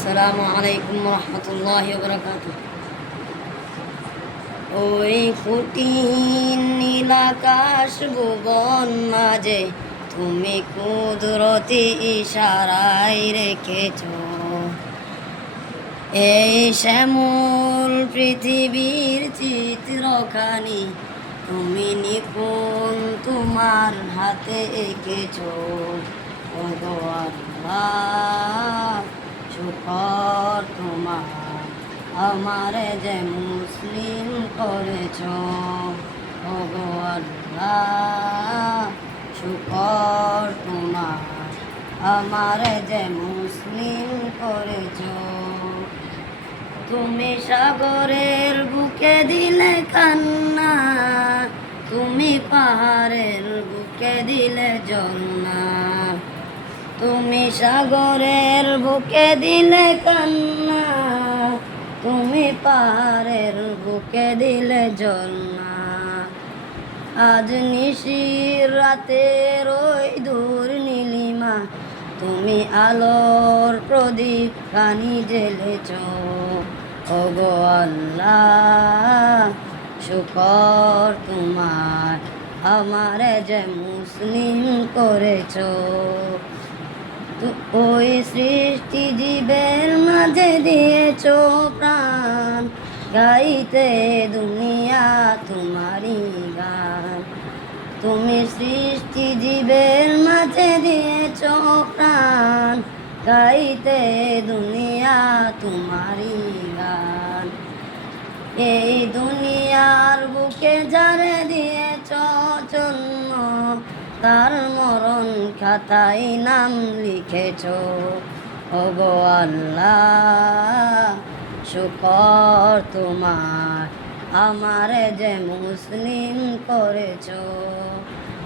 আসসালামু আলাইকুম রহমতুল্লাহি ওয়া বারাকাতুহু। ওই কঠিন নীলাকাশ ভুবন মাঝে তুমি কুদরতি ইশারায় রেখেছ এই শ্যামল পৃথিবীর চিত্রখানি তুমি নিপুণ তোমার হাতে এঁকেছ। ওগো আল্লাহ, শুকর তোমার আমারে যে মুসলিম করেছ। ওগো আল্লাহ, শুকর তোমার আমারে যে মুসলিম করেছ। তুমি সাগরের বুকে দিলে কান্না, তুমি পাহাড়ের বুকে দিলে ঝর্ণা। তুমি সাগরের বুকে দিলে কান্না, তুমি পাহাড়ের বুকে দিলে ঝর্ণা। আজ নিশির রাতের ওই দূর নীলিমা, তুমি আলোর প্রদীপ খানি জ্বেলেছ। ওগো আল্লাহ, শুকর তোমার আমারে যে মুসলিম করেছ। ওই সৃষ্টি জীবের মাঝে দিয়েছ প্রাণ, গাইতে দুনিয়া তোমারই গান। তুমি সৃষ্টি জীবের মাঝে দিয়েছ প্রাণ, গাইতে দুনিয়া তোমারই গান। এই দুনিয়ার বুকে যারে দিয়েছ জন্ম, তার মরণ খাতায় নাম লিখেছ। ওগো আল্লাহ, শুকর তোমার আমারে যে মুসলিম করেছ।